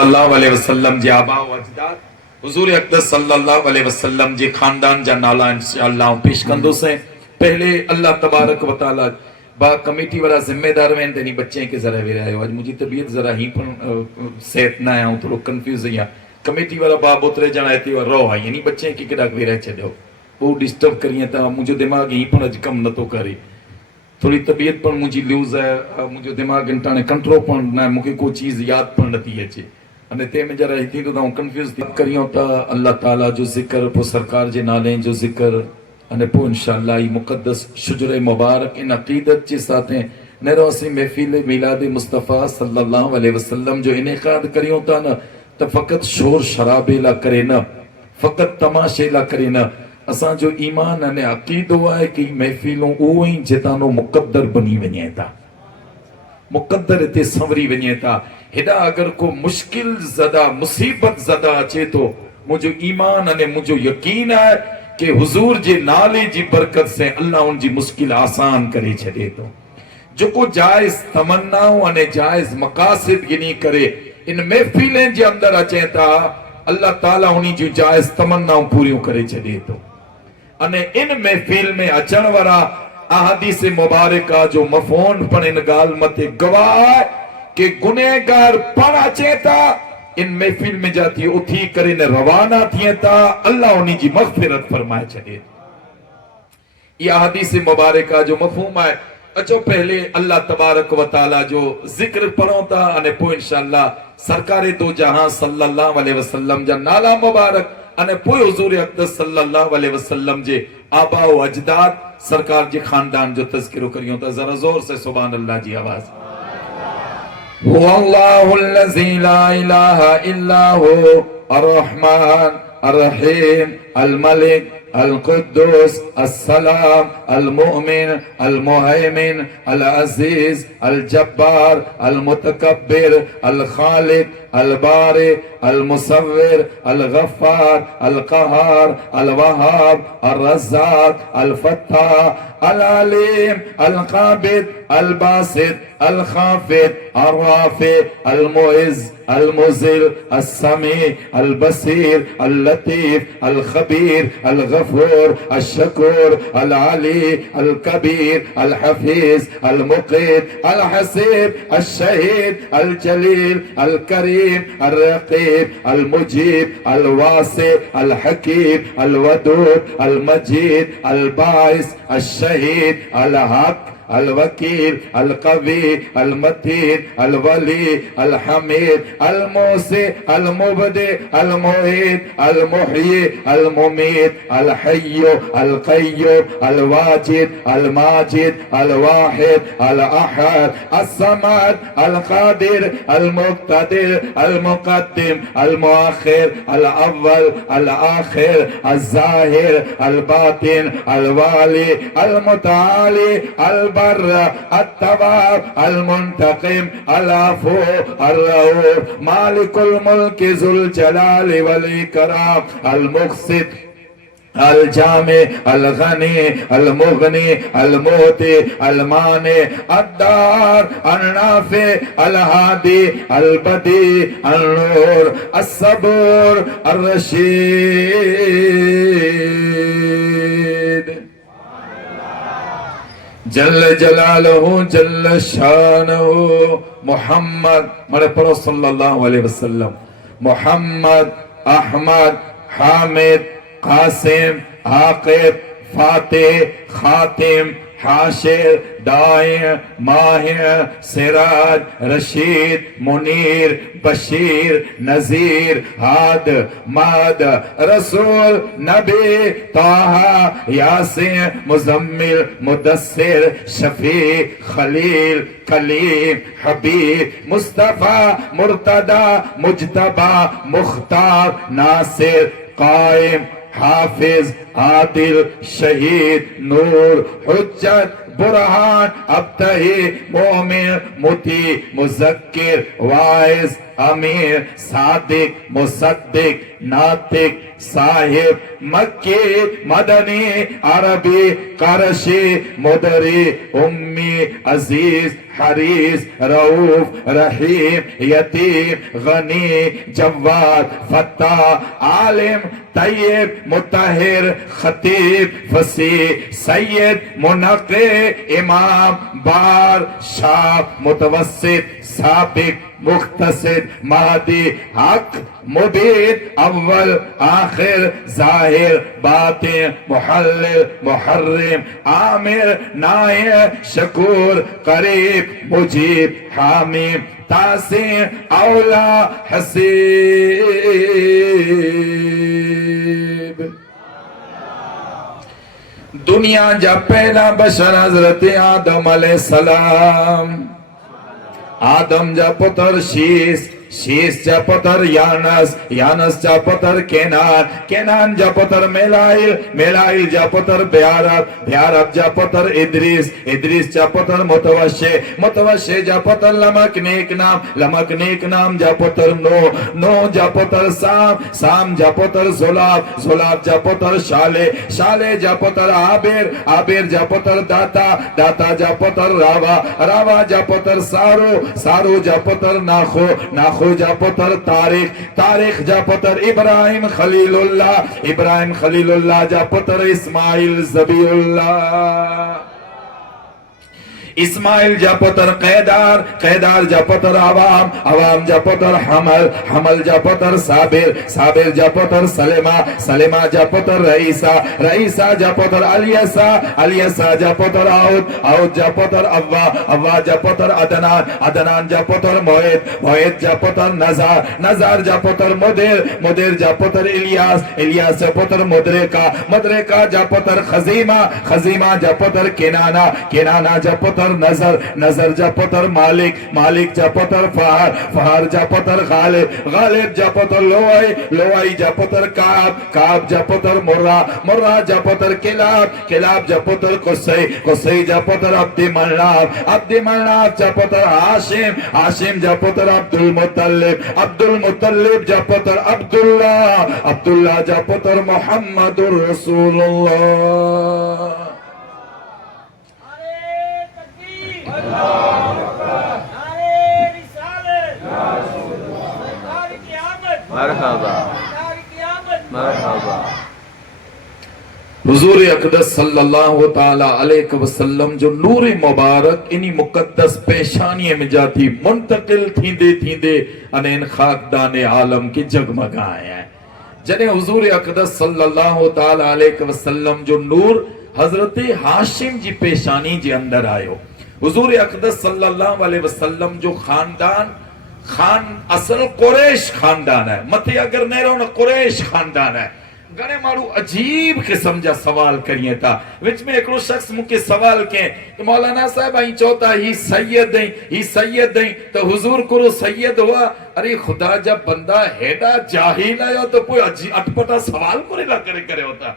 صلی اللہ علیہ وسلم جے آبا و اجداد حضور اقدس صلی اللہ علیہ وسلم جے خاندان جا نالا انشاءاللہ پیش کندو سے پہلے اللہ تبارک و تعالی با کمیٹی والا ذمہ دار وین تینی بچیں کے ذرا بھی رہے ہو آج مجھے طبیعت ذرا ہی پر صحت نہ آیا ہوں تھوڑا کنفیوز ہیں کمیٹی والا باب اترے جانا ہے اور رو آئی یعنی بچیں کی کڑاک بھی رہ چھڑے ہو وہ ڈسٹرب کریے تا مجھے دماغ ہی پر اج کم نہ تو کری تھوڑی طبیعت پر مجھے لیوز ہے مجھے دماغ انٹانے کنٹرول پر نہ ہے مجھے کوئی چیز یاد پر نتی ہے چھے انہیں تے میں جرہ ہی تو داؤں کنفیوز تھی کریوں تا اللہ تعالیٰ جو ذکر پو سرکار جے نالیں جو ذکر انہیں پو انشاءاللہ ای مقدس شجر مبارک ان عقیدت چے ساتھیں نیروسی محفیل میلاد مصطفیٰ صلی اللہ علیہ وسلم جو انعقاد کریوں تا نا تا فقط شور شرابے لا کرے نا فقط تماشے لا کرے نا اساں جو ایمان انہیں عقید ہوا ہے کہ محفیلوں اوہیں جتانو مقدر بنی ونیے تا مقدر تے سوری ونیے تا ہدا اگر کو مشکل زدہ مصیبت زدہ اچے تو مجھو ایمان انہیں مجھو یقین ہے کہ حضور جے نالے جی برکت سے اللہ ان جی مشکل آسان کرے چھڑے تو جو کو جائز تمناؤں انہیں جائز مقاصد گنی کرے ان محفیلیں جے اندر اچے تا اللہ تعالیٰ انہیں جو جائز تمناؤں پوریوں کرے چھڑے تو انہیں ان محفیل میں اچن ورا احادیث مبارکہ جو مفہون پر ان گال مت گواہ کہ گنہگار پڑا چیتا ان محفل میں جاتی اتھی کرے نے روانہ تھیتا اللہ انہی جی مغفرت فرمائے چھڑے یہ حدیث مبارکہ جو مفہوم ہے اچھو پہلے اللہ تبارک و تعالی جو ذکر پڑھوں تا انہیں پو انشاءاللہ سرکار دو جہاں صلی اللہ علیہ وسلم جا نالا مبارک انہیں پو حضور اقدس صلی اللہ علیہ وسلم جے آبا و اجداد سرکار جے خاندان جو تذکرو کریوں تا ذرا زور سے سبحان اللہ جی آواز هو الله الذي لا إله إلا هو الرحمن الرحيم الملك القدوس السلام المؤمن المهيمن العزيز الجبار المتكبر الخالق البارئ المصور الغفار القهار الوهاب الرزاق الفتاح العليم القابض الباسط الخافض الرافع المعز المذل السميع البصير اللطيف الخبير الغفور الشكور العلي الكبير الحفيظ المقيت الحسيب الشهيد الجليل الكريم الرقيب المجيب الواسع الحكيم الودود المجيد الباعث الشهيد الحق الوكيل القوي المتين الولي الحميد الموسي المبدئ المعيد المحيي المميت الحي القيوم الواجد الماجد الواحد الأحد الصمد القادر المقتدر المقدم المؤخر الأول الآخر الظاهر الباطن الوالي المتعالي البر التواب المنتقم العفو الرؤوف مالك الملك ذو الجلال والإكرام المقسط الجامع الغني المغني الموتي المانع الدار النافع الهادي البديع النور الصبور الرشيد جل جلالہ جل شانہ محمد مرے پرو صلی اللہ علیہ وسلم محمد احمد حامد قاسم عاقب فاتح خاتم حاشر دائع ماہر سراج رشید منیر بشیر نذیر ہاد ماد رسول نبی طاہا یاسین مزمل مدثر شفیع خلیل کلیم حبیب مصطفیٰ مرتضی مجتبی مختار ناصر قائم حافظ عادل شہید نور حجت برہان ابتہی مومن مطیع مذکر واعظ امیر صادق مصدق ناطق صاحب مکی مدنی عربی قرشی مدری امی عزیز حریص رؤوف رحیم یتیم غنی جواد فتاح عالم طیب مطہر خطیب فصیح سید منقی امام بار شاہ متوسط سابق مختصر مہدی حق مبین اول آخر ظاہر باطن محلل محرم عامر نائع شکور قریب مجیب حامیم تاسع اولا حسیب. دنیا جا پہلا بشر حضرت آدم علیہ السلام. آدم جا پتر شیس، شیس جا پتر یانس، یانس جا پتر کینان، کینان جا پتر میلائل، میلائل جا پتر بیارب، بیارب جا پتر ادریس، ادریس جا پتر متوشع، متوشع جا پتر لمک نیک نام، لمک نیک نام جا پتر نو، نو جا پتر سام، سام جا پتر زلاب، زلاب جا پتر شالے، شالے جا پتر عابر، عابر جا پتر داتا، داتا جا پتر راوا، راوا جا پتر سارو، سارو جا پتر ناخو، ناخو جا پتر تاریخ، تاریخ جا پتر ابراہیم خلیل اللہ، ابراہیم خلیل اللہ جا پتر اسماعیل ذبیح اللہ، اسماعیل جا پتر قیدار، قیدار جا پتر عوام، عوام جا پتر حمل، حمل جا پتر صابر، صابر جا پتر سلمہ، سلمہ جا پتر رئیسہ، رئیسہ جا پتر الیسہ، الیسہ جا پتر عود، عود جا پتر اوا، اوا جا پتر عدنان، عدنان جا پتر موعد، موعد جا پتر نزار، نزار جا پتر مدیر، مدیر جا پتر الیاس، الیاس جا پتر مدرکہ، مدرکہ جا پتر خزیمہ، خزیمہ جا پتر کنانہ، کنانہ جا پتر نظر، نظر جا پتر مالک، مالک جا پتر فہر، فہر جا پتر غالب، غالب جا پتر لوائی، لوائی جا پتر کعب، کعب جا پتر مرہ، مرہ جا پتر کلاب، کلاب جا پتر قصی، قصی جا پتر عبد مناف، عبد مناف جا پتر ہاشم، ہاشم جا پتر عبد المطلب، عبد المطلب جا پتر عبداللہ، عبداللہ جا پتر محمد رسول اللہ. مرحبا مرحبا. حضور اقدس صلی اللہ تعالی علیہ وسلم جو نور مبارک انہی مقدس پیشانی میں جاتی منتقل تھیندے تھیندے انہیں خاکدان عالم کی جگمگائے ہیں. جنہیں حضور اقدس صلی اللہ تعالی علیہ وسلم جو نور حضرت ہاشم جی پیشانی جی اندر آئیو. حضور اقدس صلی اللہ علیہ وسلم جو خاندان خان اصل قریش خاندان ہے، متے اگر نیرو نہ قریش خاندان ہے. گھنے مارو عجیب قسم جا سوال کریے تا. وچ میں ایک شخص مجھے سوال کہیں کہ مولانا صاحب آئیں چوتا ہی سید دیں، ہی سید دیں تو حضور کرو سید ہوا. ارے خدا جب بندہ ہیڈا جاہیل آیا تو کوئی اٹپٹا سوال کرے نہ کرے ہوتا.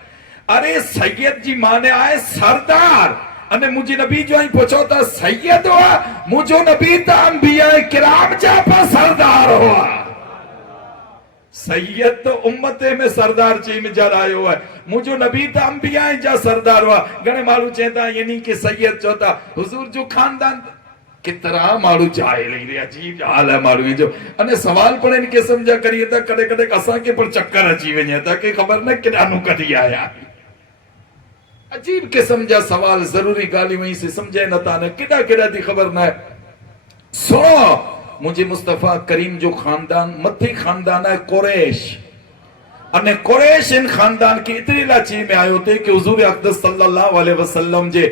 ارے سید جی مانے آئے سردار، انہیں مجھے نبی جو آئیں پوچھو تا سید ہوا، مجھو نبی تا انبیاء کرام جا پر سردار ہوا. سید تو امتے میں سردار چاہیے میں جا رہا ہوا ہے، مجھو نبی تا انبیاء جا سردار ہوا. گھنے مارو چاہتا یعنی کہ سید چوتا حضور جو خاندان کتنا مارو چاہے لئی رہے عجیب حال ہے مارو جو انہیں سوال پڑھے ان کے سمجھا کریے تا کڑے کڑے کسا کے پر چکر اچیوے نہیں تا کہ خبر نہ کنانو کٹی آیا. عجیب کے سمجھا سوال ضروری گالی وہیں سے سمجھے نتا نے کڑا کڑا دی خبر نہ ہے. سنو مجھے مصطفیٰ کریم جو خاندان متی خاندان ہے قریش، انہیں قریش ان خاندان کی اتنی لاچی میں آئے ہوتے کہ حضور اقدس صلی اللہ علیہ وسلم جے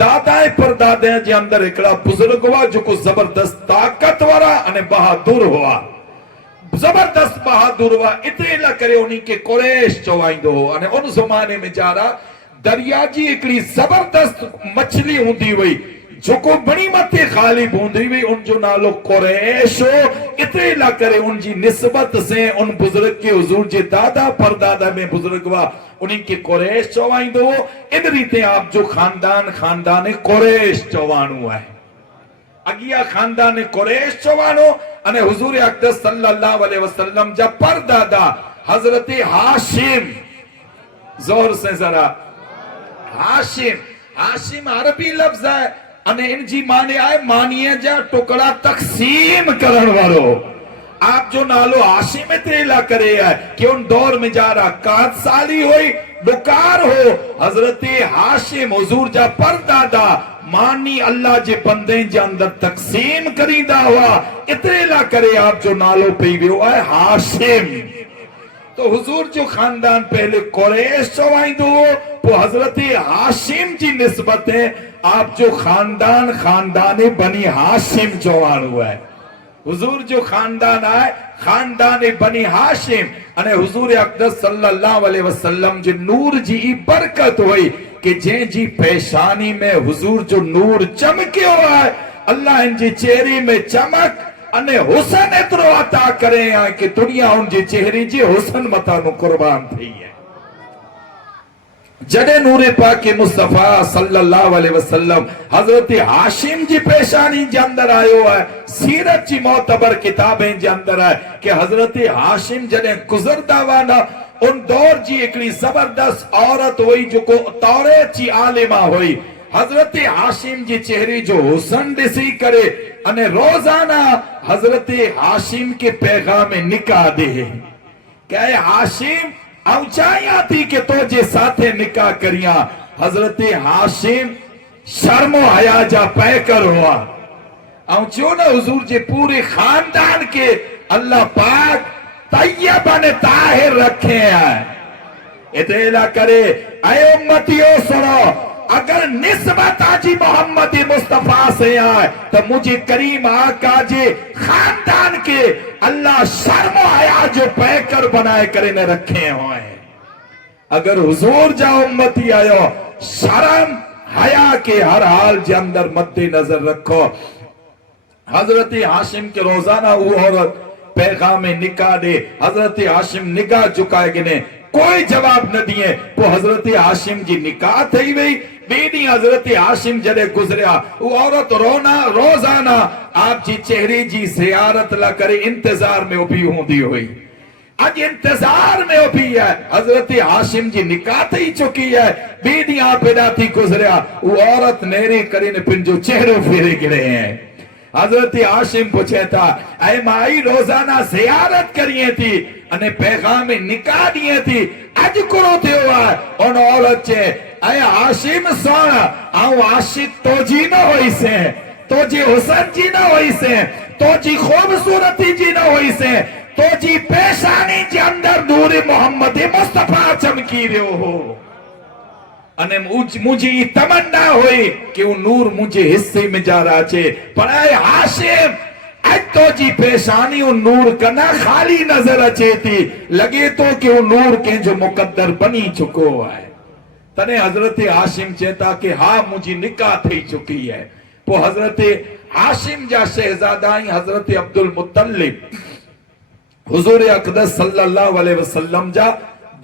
دادائیں پر دادائیں جے اندر اکڑا بزرگ ہوا جو کو زبردست طاقت ورا انہیں بہادر ہوا، زبردست بہادر ہوا. اتنی لا کرے انہی کے قریش چوائیں دو. انہیں ان زمانے میں جا رہا دریا جی اکڑی زبردست مچھلی ہوندی ہوئی جو کو بڑی متے غالب ہوندی ہوئی ان جو نالو قریش ہو. اتنے لا کرے ان جی نسبت سے ان بزرگ کے حضور جی دادا پر دادا میں بزرگ ہوا انہی کے قریش چوائیں دو. ادھری تے آپ جو خاندان قریش چوانو ہے اگیا خاندان قریش چوانو. انہیں حضور اقدس صلی اللہ علیہ وسلم جب پر دادا حضرت ہاشم، زور سے ذرا ہاشم، ہاشم عربی لفظ ہے અને ان جی معنی آئے مانیے جا ٹکڑا تقسیم کرن والو. آپ جو نالو ہاشم تیلا کرے ہے کہ ان دور میں جا رہا کات سالی ہوئی بکار ہو حضرت ہاشم حضور جا پردادا مانی اللہ جے بندیں جے اندر تقسیم کریندہ ہوا اتریلا کرے آپ جو نالو پہ بھی ہوا ہے ہاشم. تو حضور جو خاندان پہلے قریش چوائیں دو تو حضرت ہاشم جی نسبت ہے آپ جو خاندان بنی ہاشم چوان ہوا ہے. حضور جو خاندان آئے خاندان بنی ہاشم انہیں حضور اقدس صلی اللہ علیہ وسلم جو نور جی برکت ہوئی کہ جن جی پیشانی میں حضور جو نور چمکے ہوا ہے اللہ ان جی چہری میں چمک انہیں حسن اترو عطا کریں ہیں کہ دنیا ان جی چہری جی حسن مطانو قربان تھی ہے. جڑے نور پاک مصطفیٰ صلی اللہ علیہ وسلم حضرت ہاشم جی پیشانی جے اندر آئے ہوا ہے سیرت جی معتبر کتابیں جے اندر آئے کہ حضرت ہاشم جڑے گزردہ وانا ان دور جی اکڑی زبردست عورت ہوئی جو کو توریت جی عالمہ ہوئی حضرت ہاشم جی چہری جو حسن ڈسی کرے انہیں روزانہ حضرت ہاشم کے پیغام نکاح دے کہ اے ہاشم اونچائیاں تھی کہ تو جے ساتھے نکاح کریاں حضرت ہاشم شرم و حیا جا پے کر ہوا اونچو نا حضور جے پورے خاندان کے اللہ پاک طیبہ نے طاہر رکھے ہیں. اتیلا کرے اے امتیوں سنو اگر نسبت آجی محمد مصطفیٰ سے آئے تو مجھے کریم آقا جے خاندان کے اللہ شرم و حیا جو پے کر بنائے کرے نے رکھے ہوئے. اگر حضور جا امتی آئے شرم حیا کے ہر حال جے اندر مد نظر رکھو. حضرت ہاشم کے روزانہ وہ عورت پیغام نکاح دے حضرت ہاشم نگاہ چکائے گنے کوئی جواب نہ دیئے وہ حضرت ہاشم جی نکاح تھی وئی بیدی حضرت ہاشم جڑے گزریا وہ عورت روزانہ آپ جی چہری جی زیارت لا کرے انتظار میں ابھی ہوں دی ہوئی. آج انتظار میں ابھی ہے حضرت ہاشم جی نکاح تھی چکی ہے بیدی آپ ادا تھی گزریا وہ عورت نیری کرین پن جو چہروں پھیرے گرے ہیں. حضرت ہاشم پوچھے تھا اے مائی روزانہ زیارت کریے تھی انہیں پیغام نکاح دیے تھی اج کرو تھے ہوا ہے ان عورت چے اے ہاشم سونا آؤں عاشق تو جی نہ ہوئی سے تو جی حسن جی نہ ہوئی سے تو جی خوبصورتی جی نہ ہوئی سے تو جی پیشانی جی اندر نور محمد مصطفیٰ چمکی رہے ہو انہیں مجھے یہ تمنا ہوئی کہ وہ نور مجھے حصے میں جا رہا چھے پر اے ہاشم اج تو جی پیشانی وہ نور کنا خالی نظر اچھے تھی لگے تو کہ وہ نور کے جو مقدر بنی چکو ہے. تنے حضرت ہاشم چہتا کہ ہاں مجھے نکاح تھی چکی ہے. وہ حضرت ہاشم جا شہزادائیں حضرت عبد المطلب حضور اقدس صلی اللہ علیہ وسلم جا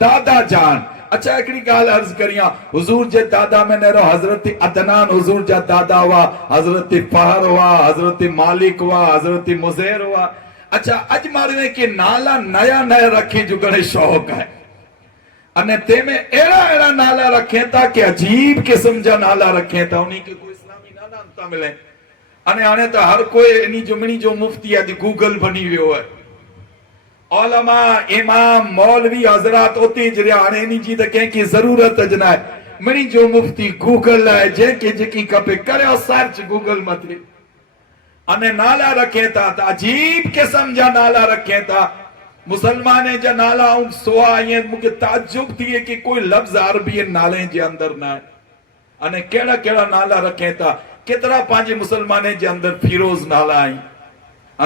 دادا جان. اچھا ایکڑی گال عرض کریاں حضور جے دادا میں نے رو حضرت عدنان حضور جا دادا ہوا حضرت فہر ہوا حضرت مالک ہوا حضرت مزیر ہوا. اچھا اج مارنے کے نالا نیا رکھیں جو گڑے شوق ہے انہیں تے میں ایڑا نالا رکھیں تھا کہ عجیب قسم جا نالا رکھیں تھا انہیں کے کوئی اسلامی نالا انتا ملے انہیں آنے تا ہر کوئی انہی جو منی جو مفتی ہے گوگل بنی ہوئے ہوئے علماء امام مولوی حضرات ہوتی جریا آنے نہیں جی دکھیں کی ضرورت جنائے منی جو مفتی گوگل ہے جن کی کپے کرے اور سرچ گوگل مطلب انہیں نالا رکھے تھا عجیب قسم جا نالا رکھے تھا مسلمانے جا نالا ان سوا آئیں مجھے تعجب تھی ہے کہ کوئی لفظ عربی نالیں جے اندر نہ ہے انہیں کیڑا نالا رکھے تھا کتنا پانچے مسلمانے جے اندر فیروز نالا آئیں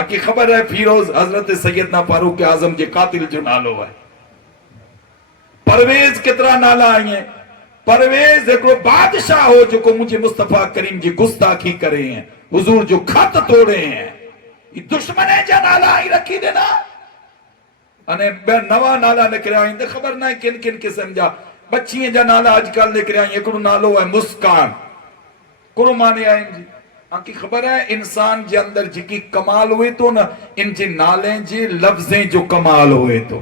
کی خبر ہے فیروز حضرت سیدنا فاروق اعظم جے قاتل جو نالو ہے. پرویز کترا نالا آئی ہیں پرویز ایک بادشاہ ہو جو کو مجھے مصطفیٰ کریم جی گستاخی کرے ہیں حضور جو خط توڑے ہیں یہ دشمنے جا نالا آئی رکھی دینا انہیں نوا نالا نکرے آئیں دے خبر نہ کن قسم جا بچیاں جا نالا آج کل نکرے آئیں ایک نالو ہے مسکان کرو مانے آئیں جی کی خبر ہے انسان جے اندر جی کی کمال ہوئے تو نا ان جے نالیں جے لفظیں جو کمال ہوئے تو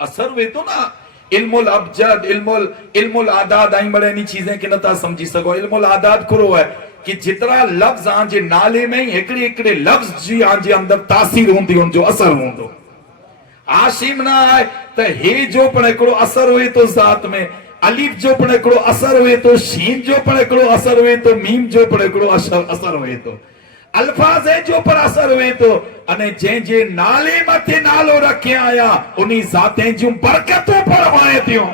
اثر ہوئے تو نا علم الابجد علم العداد آئی بڑے نہیں چیزیں کہ نتا سمجھی سکو. علم العداد کرو ہے کہ جتنا لفظ آنجے نالے میں ہی ایکڑے لفظ جی آنجے اندر تاثیر ہوندی ان جو اثر ہوندو. آشیم نہ آئے تو ہی جو پڑھے کرو اثر ہوئے تو ذات میں, الف جو پڑھے کرو اثر ہوئے تو, شین جو پڑھے کرو اثر ہوئے تو, میم جو پڑھے کرو اثر ہوئے تو, الفاظ جو پر اثر ہوئے تو, انے جن جے نالے متے نالو رکھے آیا انہی ذاتیں جو برکتوں پر ہوئے تھیوں.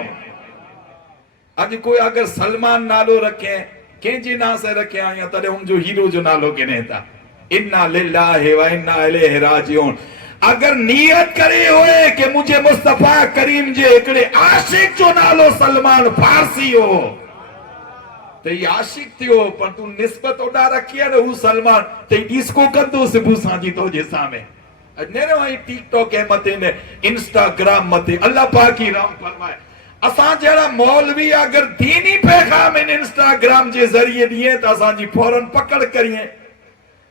آج کوئی اگر سلمان نالو رکھے کہیں جی نا سے رکھے آیا ترے ان جو ہیرو جو نالو کے نہیں انا للہ و انا الیہ راجعون. اگر نیت کرے ہوئے کہ مجھے مصطفیٰ کریم جے اکڑے عاشق جو نالو سلمان فارسی ہو تو یہ عاشق تھی ہو پر تو نسبت اڑا رکھی ہے وہ سلمان تو اس کو کندو سے بھوساں جی تو جیسا میں نیرے وہاں ٹک ٹاک ہے متے نے انسٹاگرام متے. اللہ پاکی رام فرمائے اساں جڑا مولوی اگر دینی پیغام انسٹاگرام جے ذریعے دیئے تو اساں جی فوراً پکڑ کریے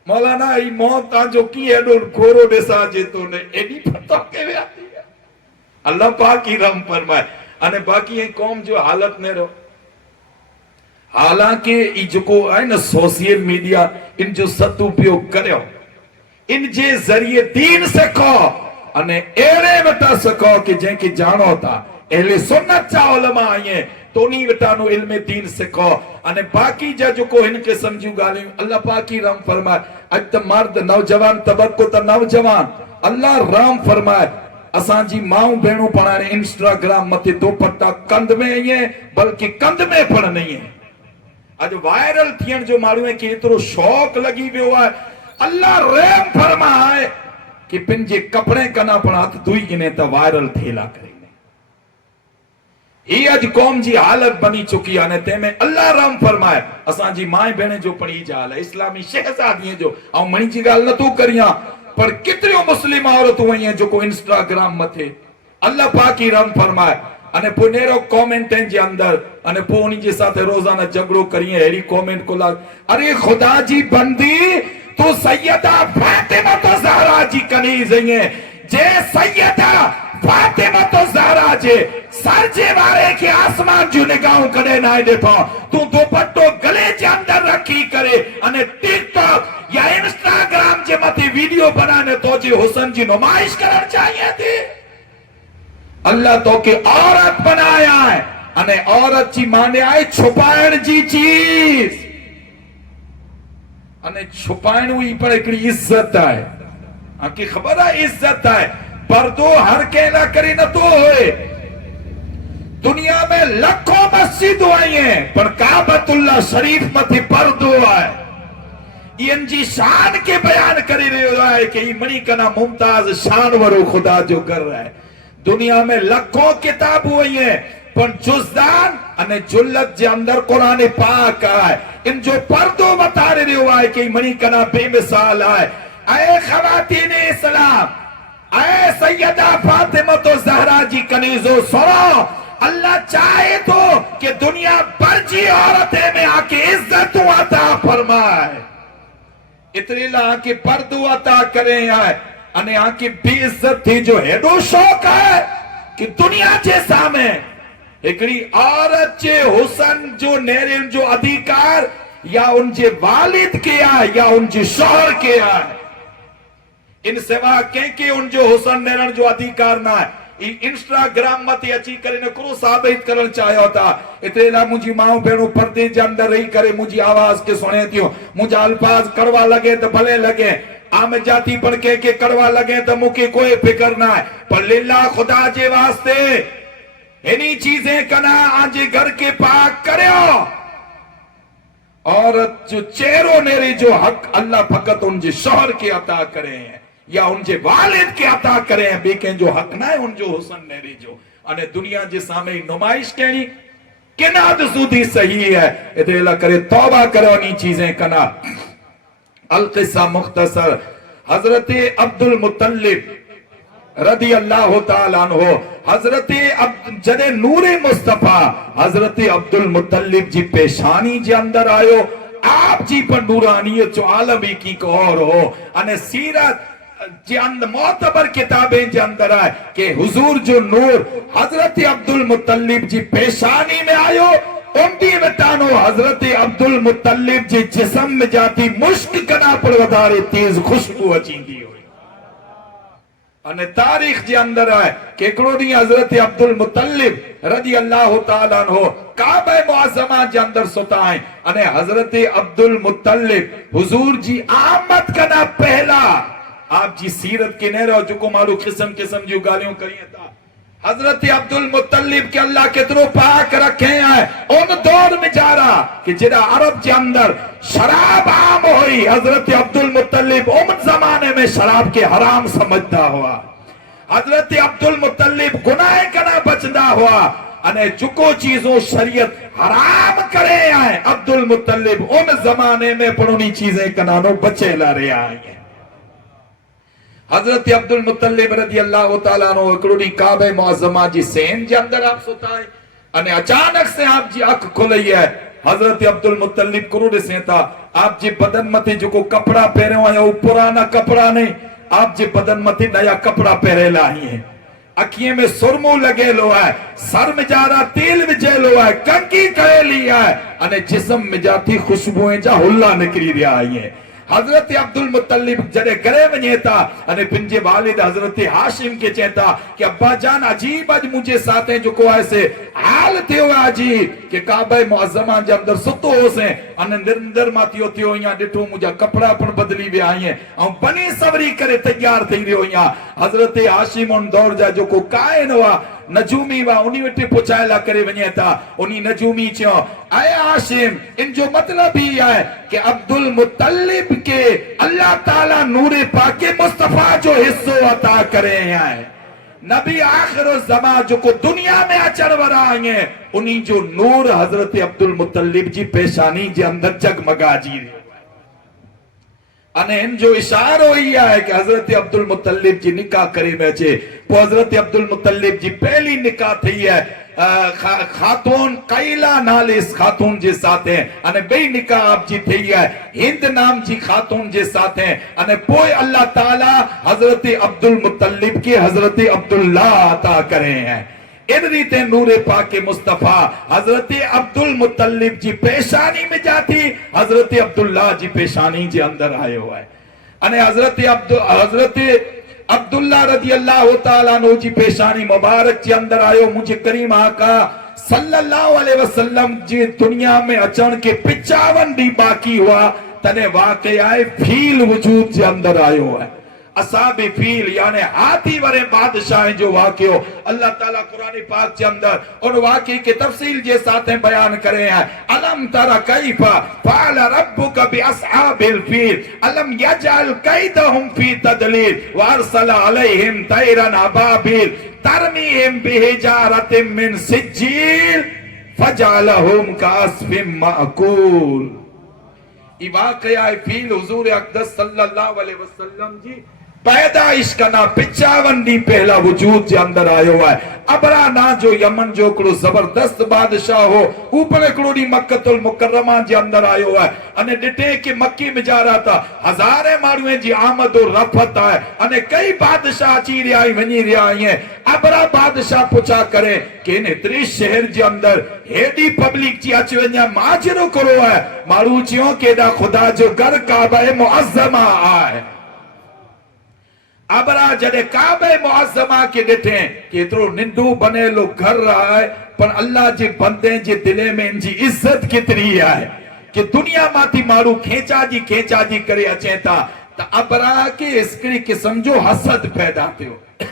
مولانا ای موت آن جو کی ایڈو گھورو ڈیسا جے تو نے ایڈی پتہ کے بھی آتی ہے. اللہ پاکی رحم فرمائے. انے باقی یہ قوم جو حالت میں رہو حالانکہ ای جو کو آئے نا سوشل میڈیا ان جو ستو پیو کرو ان جے ذریعے دین سکھو انے ایرے بتا سکو کہ جن کی جانو تا اہل سنت چا علماء آئیں تو نہیں بتانو علم دین سکھو. انے باقی جا جو کو ان کے سمجھو گالیں اللہ پاکی رحم فرمائے. اج تا مرد نوجوان طبقو تا نوجوان اللہ رحم فرمائے. اسان جی ماؤں بینوں پڑھانے انسٹاگرام متے دو پٹا کند میں ہیں بلکہ کند میں پڑھ نہیں ہیں. اج وائرل تھین جو معلوم ہے کہ اترو شوق لگی بھی ہوا ہے. اللہ رحم فرمائے کہ پن جے کپڑے کنا پڑھا تو دوئی گنے تا وائرل تھیلا کریں. یہ اج قوم جی حالت بنی چکی آنے تے میں اللہ رحم فرمائے. اسان جی مائیں بہنے جو پڑھی جال ہے اسلامی شہزادیاں جو آؤں منی جی گال نہ تو کریاں پر کتریوں مسلم عورت ہوئی ہیں جو کو انسٹاگرام متھے. اللہ پاکی رحم فرمائے. انے پو نیرو کومنٹیں جے اندر انے پو انہی جے ساتھ روزانہ جگڑو کریے ایڑی کومنٹ کو لاگ ارے خدا جی بندی تو سیدہ فاطمہ تو زہرا جی کنیز ہیں جے سیدہ فاطمہ تو زہرا جے سر جے بارے کے آسمان جو نگاہوں کڑے نائے دیتا تو دو پٹو گلے جے اندر رکھی کرے انے ٹک ٹاک یا انسٹاگرام جے متی ویڈیو بنانے تو جے حسن جی نمائش کرنا چاہیے تھی. اللہ تو کہ عورت بنایا ہے انے عورت جی مانے آئے چھپائن جی چیز انے چھپائن ہوئی پر ایکڑی عزت ہے آنکی خبر ہے عزت ہے. پردو ہر کہنا کری نہ تو ہوئے. دنیا میں لکھوں مسجد ہوئی ہیں پر کعبۃ اللہ شریف متھی پردو ہے. یہ انجی شان کے بیان کری رہا ہے کہ یہ منی کنا ممتاز شانورو خدا جو کر رہا ہے. دنیا میں لکھوں کتاب ہوئی ہیں پر جزدان انے جلت جے اندر قرآن پاک آئے ان جو پردو بتا رہا ہے کہ یہ منی کنا بے مثال آئے. اے خواتین اسلام اے سیدہ فاطمہ تو زہرا جی کنیزو سنو اللہ چاہے تو کہ دنیا پر جی عورتیں میں آکے عزت عطا فرمائے اتنی اللہ آکے پردو عطا کریں آئے انے آکے بے عزت تھی جو ہیڈو شوق ہے کہ دنیا جیسا میں ایکڑی عورت جے حسن جو نیرے ان جو ادھیکار یا ان جے والد کے آئے یا ان جے شوہر کے آئے ان سوا کہیں ان جو حسن نیرن جو ادھیکار نہ ہے. انسٹاگرام متی اچھی کرے نے کرو ثابت کرن چاہے ہوتا اتنے لا مجھے ماؤں بینوں پردے جے اندر رہی کرے مجھے آواز کے سنے تیوں مجھے الفاظ کڑوا لگے تو بھلے لگے آم جاتی پڑھ کے کڑوا لگے تو مکے کوئی فکر نہ ہے پر للہ خدا جے واسطے انہی چیزیں کنا آنجے گھر کے پاک کرے ہو. عورت جو چہروں نیرے جو حق اللہ فقط ان جے شوہر کے عطا کرے ہیں یا ان جے والد کے عطا کرے ہیں بیکیں جو حق نہ ہے ان جو حسن نیری جو انے دنیا جے سامنے نمائش کہنی کناد سودی صحیح ہے. ادھے اللہ کرے توبہ کرو انہی چیزیں کنا. القصہ مختصر حضرت عبد المطلب رضی اللہ تعالیٰ عنہ حضرت جدے نور مصطفیٰ حضرت عبد المطلب جی پیشانی جے اندر آئیو آپ جی پر نورانیت جو عالمی کی کو اور ہو انے سیرت معتبر کتابیں جے اندر آئے کہ حضور جو نور حضرت عبدالمطلب جی پیشانی میں آئیو امدی وٹانو حضرت عبدالمطلب جی جسم میں جاتی مشک کنا پر ودارے تیز خوشبو اچین دی ہوئی انہیں تاریخ جے اندر آئے کہ اکڑونی حضرت عبدالمطلب رضی اللہ تعالیٰ عنہ کعبہ معظمہ جے اندر ستائیں انہیں حضرت عبدالمطلب حضور جی آمد کنا پہلا آپ جی سیرت کے نہ رہو جو کو مارو قسم جو گالیوں کریے تھا حضرت عبدالمطلب کے اللہ کترو پاک رکھے ہیں ان دور میں جا رہا کہ جڑا عرب کے اندر شراب عام ہوئی حضرت عبدالمطلب ان زمانے میں شراب کے حرام سمجھتا ہوا حضرت عبدالمطلب گناہ کنا بچدا ہوا انہیں چکو چیزوں شریعت حرام کرے آئے عبدالمطلب ان زمانے میں پڑھنی چیزیں کنانوں بچے لا رہے آئے حضرت عبدالمطلب رضی اللہ تعالیٰ عنہ اکڑی کعبہ معظمہ جی سین جی اندر آپ سوتائے انہیں اچانک سے آپ جی اک کھلئی ہے حضرت عبدالمطلب کرو سے تھا آپ جی بدن متی جو کو کپڑا پہرے ہوئے ہیں وہ پرانا کپڑا نہیں آپ جی بدن متی نیا کپڑا پہرے لائی ہیں اکھیے میں سرمو لگے لو ہے سر میں جا رہا تیل میں جے لو ہے کنکی کرے لیا ہے انہیں جسم میں جاتی خوشبوئیں جا ہلا نکری دیا آئی ہیں حضرت عبدالمطلب جڑے گرے ونجے تھا انہیں پنجے والد حضرت ہاشم کے چہتا کہ ابا جان عجیب اج مجھے ساتھیں جو کو ایسے حال تھے ہوئے عجیب کہ کعبہ معظمہ جے اندر ستو ہو سے انہیں نرندر ماتی ہوتی ہو یہاں ڈٹھو مجھا کپڑا پر بدلی بھی آئی ہیں اور بنی صبری کرے تیار تھی رہی ہو یہاں حضرت ہاشم ان دور جا جو کو کائن ہوا نجومی وا انہی وٹے پچھائلا کرے ونجے تھا انہی نجومی چو اے ہاشم ان جو مطلب ہی ہے کہ عبدالمطلب کے اللہ تعالیٰ نور پاک مصطفیٰ جو حصو عطا کرے ہیں نبی آخر الزمان جو کو دنیا میں اچر ورائیں ہیں انہی جو نور حضرت عبدالمطلب جی پیشانی جی اندر جگمگا جی رہے انہیں ان جو اشار ہوئی ہے کہ حضرت عبدالمطلب جی نکاح کرے بیچے وہ حضرت عبدالمطلب جی پہلی نکاح تھی ہے خاتون قیلہ نال اس خاتون جے ساتھ ہیں انہیں بے نکاح آپ جی تھی ہے ہند نام جی خاتون جے ساتھ ہیں انہیں پوئے اللہ تعالیٰ حضرت عبدالمطلب کی حضرت عبداللہ عطا کرے ہیں ان ریتے نور پاک مصطفیٰ حضرت عبدالمطلب جی پیشانی میں جاتی حضرت عبداللہ جی پیشانی جی اندر آئے ہوئے انہیں حضرت عبداللہ رضی اللہ تعالیٰ عنہ جی پیشانی مبارک جی اندر آئے مجھے کریم آقا صلی اللہ علیہ وسلم جی دنیا میں اچھن کے 55 دی باقی ہوا تنے واقعہ فیل وجود جی اندر آئے ہوئے اصحاب فیل یعنی ہاتھی ورے بادشاہ جو واقع ہو اللہ تعالیٰ قرآن پاک کے اندر اور واقعی کے تفصیل جے ساتھ بیان کرے ہیں علم ترى كيف فعل ربك باصحاب الفيل علم يجعل كيدهم في تضليل وارسل عليهم طيرا ابابيل ترميهم بحجارة من سجيل فجعلهم كعصف مأكول یہ واقعہ فیل حضور اقدس صلی اللہ علیہ وسلم جی پیدائش کنا 55 دی پہلا وجود جے اندر آئے ہوا ہے ابرا نا جو یمن جو کڑو زبردست بادشاہ ہو اوپر کڑو دی مکہ المکرمہ جے اندر آئے ہوا ہے انہیں ڈٹے کہ مکی میں جا رہا تھا ہزارے مارویں جی آمد و رفت آئے انہیں کئی بادشاہ چی رہی آئی ونی رہی آئی ہیں ابرا بادشاہ پوچھا کرے کہ انہیں 30 شہر جے اندر ہیڈی پبلک جی اچھ ونیا ماجرو کرو ہے مارو چیوں کہ دا خدا جو گر کعبہ معظمہ آئے ابرا جڑے کعبہ معظمہ کے ڈٹھیں کہ اترو نندو بنے لو گھر رہا ہے پر اللہ جے بندیں جے دلے میں ان جی عزت کتری ہے کہ دنیا ماتی مارو کھینچا جی کرے اچھیں تا ابرا کے اسکری قسم جو حسد پیدا تھے ہو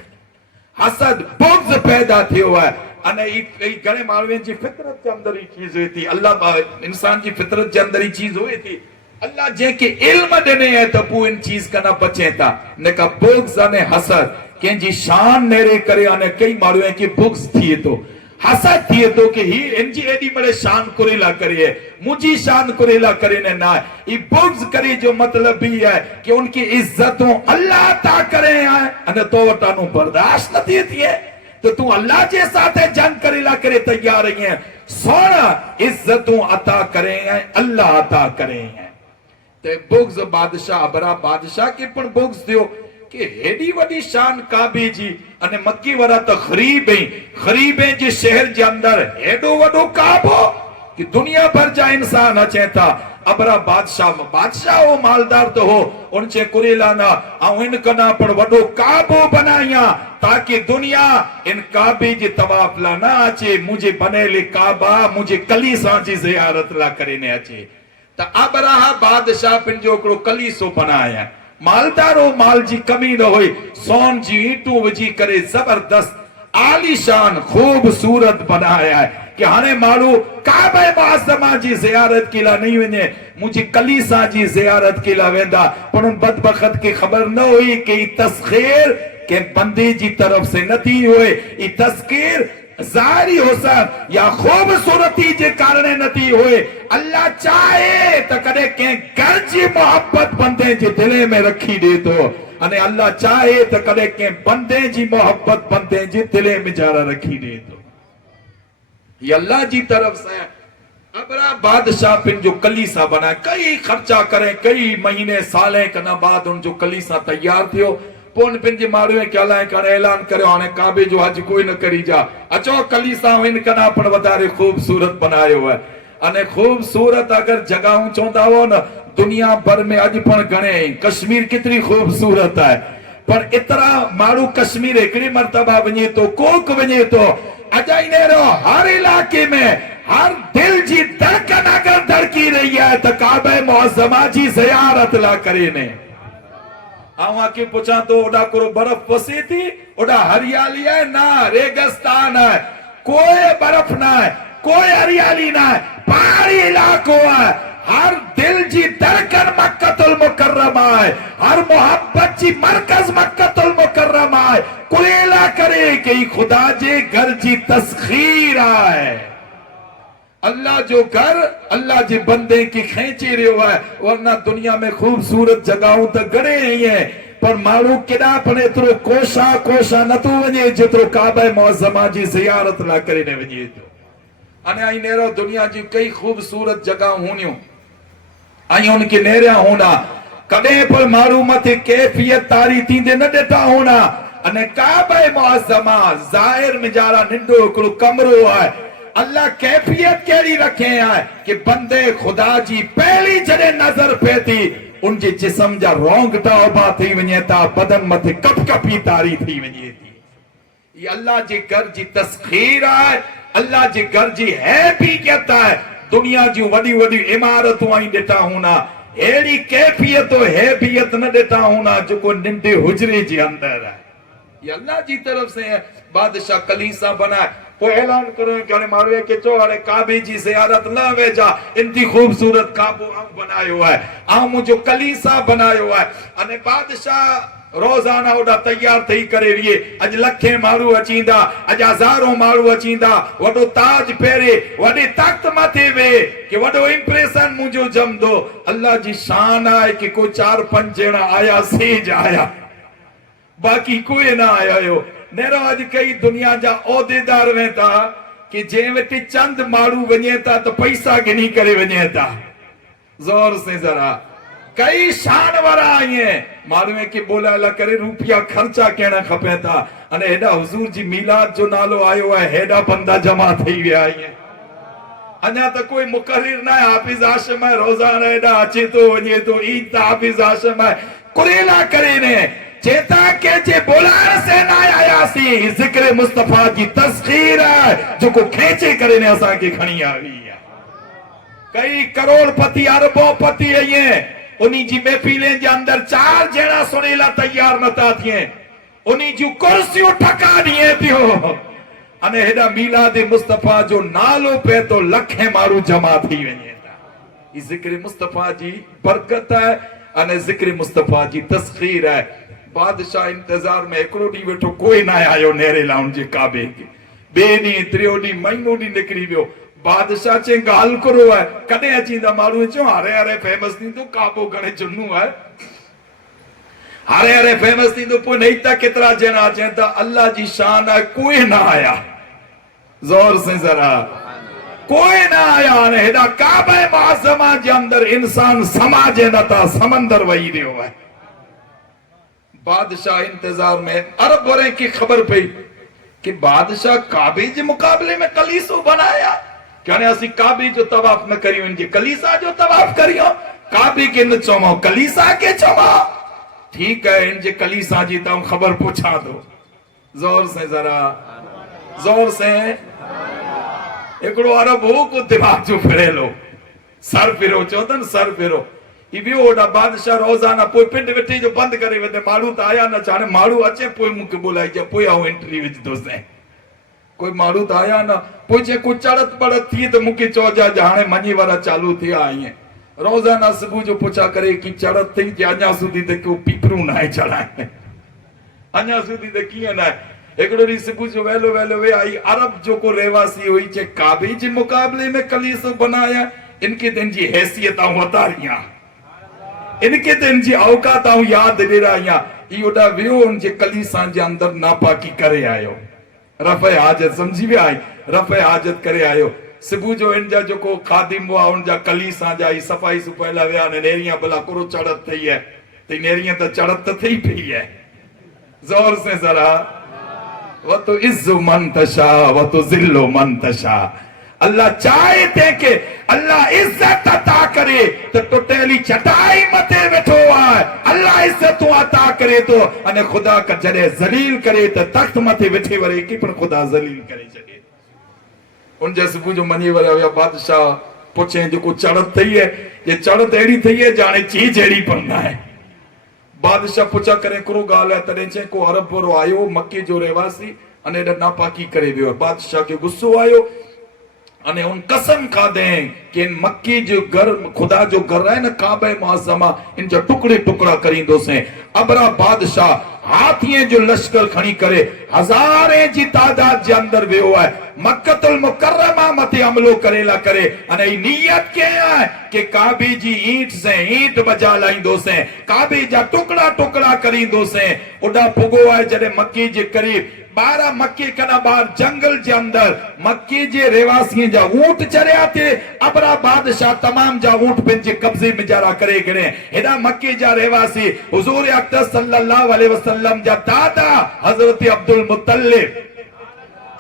حسد بغض پیدا تھے ہوا ہے انہیں گھنے مارویں جی فطرت کے اندر ہی چیز ہوئی تھی اللہ انسان جی فطرت کے اندر ہی چیز ہوئی تھی اللہ جے کے علم دینے ہیں تو پو ان چیز کا نہ بچیں تھا نکا بغض آنے حسد کہ جی شان نیرے کرے آنے کئی مارویں کی بغض تھیے تو حسد تھیے تو کہ ہی ان جی ایڈی بڑے شان کریلا کریے مجھے شان کریلا کرینے نہ یہ بغض کری جو مطلب بھی ہے کہ ان کی عزتوں اللہ عطا کرے ہیں انہیں تو وٹانوں برداشت نہ دیتی ہے تو اللہ جے ساتھ جنگ کریلا کرے تیار رہی ہیں سونا عزتوں عطا کرے ہیں اللہ عطا کرے ہیں تے بغض بادشاہ برا بادشاہ کے پر بغض دیو کہ ایڈی وڈی شان کعبے جی انے مکی ورا تو غریبیں جی شہر جے اندر ایڈو وڈو کعبو کہ دنیا بھر جا انسان اچیں تھا ابرا بادشاہ ہو مالدار تو ہو ان چے قریلانا ان کنا پر وڈو کعبو بنائیاں تاکہ دنیا ان کعبے جی طواف لا نہ اچے مجھے بنے لے کعبہ مجھے کلیسا جی زیارت لا کرنے اچے تا ابراہ بادشاہ پن جو کڑو کلیسو بنایا مالدارو مال جی کمی نہ ہوئی سون جی اینٹوں وجی کرے زبردست عالی شان خوبصورت بنایا ہے کہ ہنے مالو کعبہ معظمہ جی زیارت کیلا نہیں وینے مجھے کلیسا جی زیارت کیلا ویندا پر ان بدبخت کی خبر نہ ہوئی کہ یہ تسخیر کہ بندے جی طرف سے نتی ہوئے یہ تسخیر ظاہری ہو سک یا خوبصورتی جے کارنے نتی ہوئے اللہ چاہے تو کدے کہ گھر جی محبت بندے جی دلے میں رکھی دے تو انے اللہ چاہے تو کدے کہ بندے جی محبت بندے جی دلے میں جارہ رکھی دے تو یہ اللہ جی طرف سے ابرا بادشاہ پن جو کلیسا بنائے کئی خرچہ کریں کئی مہینے سالیں کنا بعد ان جو کلیسا تیار تھیو پون پن جی مارو ہے کہ اللہ کرے اعلان کرے آنے کعبے جو حج کوئی نہ کری جا اچھو کلیسا ان کنا پر ودارے خوبصورت بنائے ہوئے انے خوبصورت اگر جگہوں چوندا ہو نا دنیا بھر میں اج پن گنے کشمیر کتنی خوبصورت ہے پر اتنا مارو کشمیر ایکڑی مرتبہ ونجے تو کوک ونجے تو اجائی نے رو ہر علاقے میں ہر دل جی دھڑکن اگر دھڑکی رہی ہے تو کعبہ معظمہ جی زیارت لا کرے نے آوہاں کی پوچھا تو اڑا کرو برف پسی تھی اڑا ہریالی ہے نا ریگستان ہے کوئی برف نہ ہے کوئی ہریالی نہ ہے پہاڑی علاقوں ہے ہر دل جی دھڑکن مکۃ المکرمہ ہے ہر محبت جی مرکز مکۃ المکرمہ ہے کوئلہ کرے کہ خدا جے گھر جی تسخیر آئے اللہ جو گھر اللہ جی بندے کی کھینچی رہے ہوا ہے ورنہ دنیا میں خوبصورت جگہوں تک گڑے ہیں پر مارو کدا پنے ترو کوشا نہ تو ونجے جترو کعبہ معظمہ جی زیارت لا کرنے ونجے تو انے آئی نیرو دنیا جی کئی خوبصورت جگہ ہونیوں آئی ان کے نیریا ہونا کدے پر معلومت کیفیت تاری تیندے نہ دیتا ہونا انے کعبہ معظمہ ظاہر میں جارا ننڈو کلو کمرو آئے اللہ کیفیت کیری رکھے ہیں کہ بندے خدا جی پہلی جڑے نظر پیتی ان جی جسم جا رونگٹا اوبا تھی ونیتا بدن مت کپ کپی تاری تھی ونیتی یہ اللہ جی گھر جی تسخیر آئے اللہ جی گھر جی ہے بھی کہتا ہے دنیا جو وڈی وڈی عمارتوں آئیں دیتا ہونا ایڑی کیفیت و حیبیت نہ دیتا ہونا جو کو نندے حجرے جی اندر ہے یہ اللہ جی طرف سے ہے بادشاہ کلیسا بنا ہے وہ اعلان کریں کہ انہیں ماروے کہ جو انہیں کعبے جی زیارت نہ ویجا انتی خوبصورت کعبو آم بنائے ہوا ہے آم جو کلیسا بنائے ہوا ہے انہیں بادشاہ روزانہ اڑا تیار تھی کرے لیے اج لکھیں مارو اچیندہ اج ہزاروں مارو اچیندہ وڈو تاج پیرے وڈی تخت ماتھے وے کہ وڈو امپریسن مجھو جم دو اللہ جی شان آئے کہ کوئی 4-5 جینا آیا سیج آیا باقی کوئی نہ آیا ہو نیرو آج کئی دنیا جا عہدے دار ویتا کہ جے ویٹی چند مارو ونیتا تو پیسہ گنی کرے ونیتا زور سے ذرا کئی شان ورا آئی ہیں معلوم کہ بولا اللہ کرے روپیہ خرچہ کہنا کھپیتا انہیں ایڈا حضور جی میلاد جو نالو آئے ہوا ہے ایڈا بندہ جمع تھی ہوئے آئی ہیں انہا تو کوئی مقرر نہ ہے حافظ آشم ہے روزانہ ایڈا اچھے تو ونیے تو عید تا حافظ آشم ہے قریلہ کرے نے چیتا کہ جے بولار سے نہ آیا سی ذکر مصطفیٰ کی تسخیر ہے جو کو کھینچے کرے نے اساں کی کھنی آئی ہے کئی کروڑ پتی عربوں پتی ہیں انہی جی محفلیں جے اندر 4 جینا سنیلا تیار نتا تھیں انہی جو کرسیوں ٹھکا دیئے تھیو انہیں ہیڈا میلاد مصطفیٰ جو نالو پہ تو لکھیں مارو جمع تھی ونیے تھا یہ ذکر مصطفیٰ جی برکت ہے انہیں ذکر مصطفیٰ جی تسخیر ہے بادشاہ انتظار میں ایکڑو ڈی بیٹھو کوئی نہ آئیو نیرے لاؤن جے کعبے کے بے نی تریو ڈی مہینو ڈی نکری بیو بادشاہ چیں گال کرو ہے کنے اچیندہ معلوم چوں ہارے فیمس نہیں تو کعبو گھنے جنو ہے ہارے فیمس نہیں تو پوئی نہیں تا کترا جنا چاہتا اللہ جی شان ہے کوئی نہ آیا زور سے ذرا کوئی نہ آیا ہیڈا کعبہ معظمہ جے اندر انسان سماجے نہ تا سمندر وہی رہے ہوا ہے بادشاہ انتظار میں عرب ورے کی خبر پئی کہ بادشاہ کعبے جے مقابلے میں کلیسو بنایا کہنے اسی کعبے جو طواف نہ کریو ان جے کلیسا جو طواف کریو کعبے کے نہ چومو کلیسا کے چومو ٹھیک ہے ان جے کلیسا جی تا خبر پوچھا دو زور سے ذرا زور سے ایکڑو عرب ہو کو دماغ جو پھرے لو سر پھرو چوتن سر پھرو یہ بھی اوڈا بادشاہ روزانہ پوئی پنڈ وٹی جو بند کرے ویدے ماڑو تا آیا نہ چاہنے ماڑو اچھے پوئی مکہ بولائی جا پوئی آؤ انٹری وچ دوستیں کوئی ماڑو تا آیا نہ پوئی چے کوئی چڑت پڑت تھی تو مکہ چو جا جہانے منی ورہ چالو تھی آئی ہیں روزانہ صبح جو پوچھا کرے کی چڑت تھی جا انجا سودی دے کو پیپرو نہ چڑھائیں انجا سودی دے کیا نہ ایکڑو ری صبح جو ویلو ویلو وے آئی عرب جو کو ریواسی ہوئی چے کعبے جے مقابلے میں کلیسو بنایا ان کے دن جی حیثیتاں ہوتا رہیاں ان کے دن جی اوقاتاں یاد دے رہیاں یہ اڈا ویو ان جے کلیساں جے اندر ناپاکی کرے آئیو رفع حاجت سمجھی بھی آئی رفع حاجت کرے آئیو صبح جو ان جا جو کو خادم ہوا ان جا کلیساں جائی صفائی سو پہلا ویا نے نیریاں بلا کرو چڑت تھی ہے تی نیریاں تا چڑت تھی بھی ہے زور سے ذرا وَتُ عِزُّ مَن تَشَا وَتُ ذِلُّ مَن تَشَا اللہ چاہتے کہ اللہ عزت عطا کرے تو ٹوٹیلی چٹائی متے بیٹھو آئے اللہ عزت عطا کرے تو انہیں خدا کا جڑے ذلیل کرے تو تخت متے بیٹھے ورے کی پر خدا ذلیل کرے جڑے ان جیسے جو منی ورے یا بادشاہ پوچھیں جو کو چڑت تھی ہے یہ چڑت ایڑی تھی ہے جانے چیز ایڑی پڑھنا ہے بادشاہ پوچھا کریں کرو گالا ترین چیں کو عرب ورو آئیو مکی جو رواسی انہیں ناپاکی کرے بھی ہوئے بادشاہ کے غصو آئیو انہیں ان قسم کھا دیں کہ ان مکی جو گھر خدا جو گھر رہے نا کعبہ معظمہ ان جو ٹکڑے ٹکڑا کریں دو سے ابرا بادشاہ ہاتھیں جو لشکر کھڑی کرے ہزاریں جی تعداد جے اندر بھی ہوا ہے مکہ المکرمہ متے عملو کریلا کرے انہیں نیت کیا ہے کہ کعبے جی اینٹ سے اینٹ بجا لائیں دو سے کعبے جا ٹکڑا ٹکڑا کریں دو سے اڈا پگو ہے جڑے مکی جے قریب 12 مکی کنا بار جنگل جے اندر مکی جے ریواسییں جا اونٹ چریا تھے ابرا بادشاہ تمام جا اونٹ پن جے قبضے میں جارا کرے گئے ہدا مکی جا ریواسی حضور اقدس صلی اللہ علیہ وسلم جا دادا حضرت عبد المطلب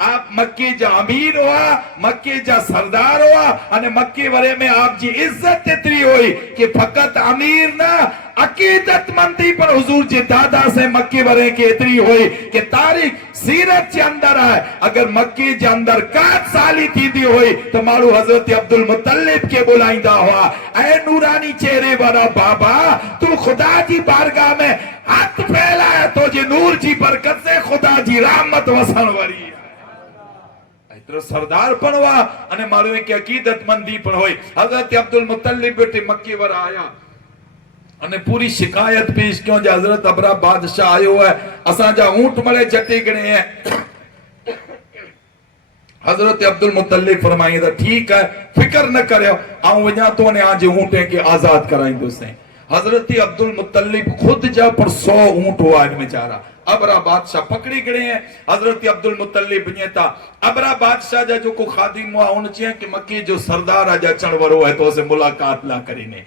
آپ مکی جا امیر ہوا مکی جا سردار ہوا انہیں مکی ورے میں آپ جی عزت اتری ہوئی کہ فقط امیر نہ عقیدت مندی پر حضور جی دادا سے مکی ورے کے اتری ہوئی کہ تاریخ سیرت جے اندر آئے اگر مکی جے اندر 4 سالی تھی دی ہوئی تو مارو حضرت عبد المطلب کے بلائیں دا ہوا اے نورانی چہرے والا بابا تو خدا جی بارگاہ میں ہاتھ پھیلا ہے تو جی نور جی برکت سے خدا جی رحمت وسن وری اترو سردار پڑھوا انہیں معلوم ہے کہ عقیدت مندی پر ہوئی حضرت عبد المطلب بیٹے مکی ور آیا انہیں پوری شکایت پیش کیوں جا حضرت ابرا بادشاہ آئے ہوئے اساں جا اونٹ ملے چٹے گنے ہیں حضرت عبد المطلب فرمائیں تھا ٹھیک ہے فکر نہ کرے آؤں وجہ تو انہیں آج اونٹیں کے آزاد کرائیں دوسرے حضرت عبد المطلب خود جا پر 100 اونٹ ہوا ان میں جا رہا ابرا بادشاہ پکڑی گئے ہیں حضرت عبد المطلب بنیتا ابرا بادشاہ جا جو کو خادم ہوا ان چیئے کہ مکی جو سردار آجا چڑورو ہے تو اسے ملاقات لا کرینے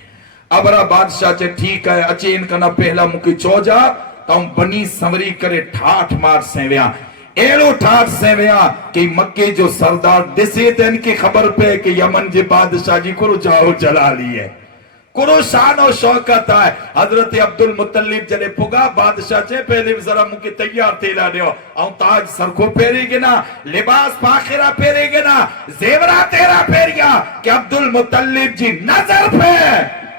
ابرا بادشاہ چے ٹھیک ہے اچھے ان کا نا پہلا مکی چو جا تاؤں بنی سمری کرے ٹھاٹ مار سیویاں ایڑو ٹھاٹ سیویاں کہ مکی جو سردار دسے تھے ان کی خبر پہ کہ یمن جے بادشاہ جی کو جاؤ جلا لی ہے کرو شان و شوکت آئے حضرت عبد المطلب جلے پگا بادشاہ چے پہلے ذرا مکی تیار تیلا دیو آؤں تاج سر کو پیرے گنا لباس پاخرہ پیرے گنا زیورہ تیرا پیریا کہ عبد المطلب جی نظر پہ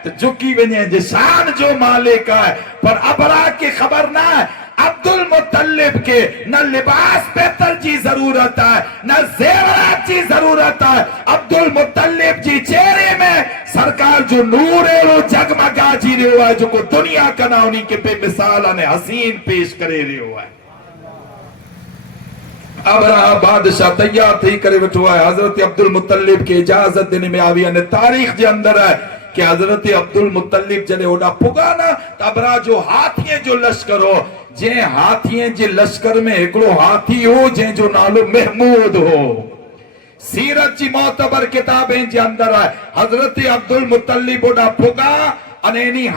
تو جھکی ونیے جی شان جو مالک ہے پر ابرا کی خبر نہ ہے عبد المطلب کے نہ لباس بہتر جی ضرورت ہے نہ زیورات جی ضرورت ہے عبد المطلب جی چہرے میں سرکار جو نور ہے وہ جگمگا جی رہے ہوا ہے جو کو دنیا کا نہ انہی کے بے مثالہ نے حسین پیش کرے رہے ہوا ہے ابرا بادشاہ تیار تھی کرے بٹھوا ہے حضرت عبد المطلب کے اجازت دینے میں آوی ہے تاریخ جے اندر ہے کہ حضرت عبد المطلب جلے اوڈا پگانا تبرا جو ہاتھیں جو لشکر ہو جے ہاتھیں جے لشکر میں ایکڑو ہاتھی ہو جے جو نالو محمود ہو سیرت جی معتبر کتابیں جے اندر آئے حضرت عبد المطلب اوڈا پگا અને એની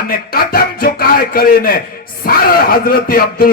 અને કદમ ઝુકાય કરીને સર હઝરત અબ્દુલ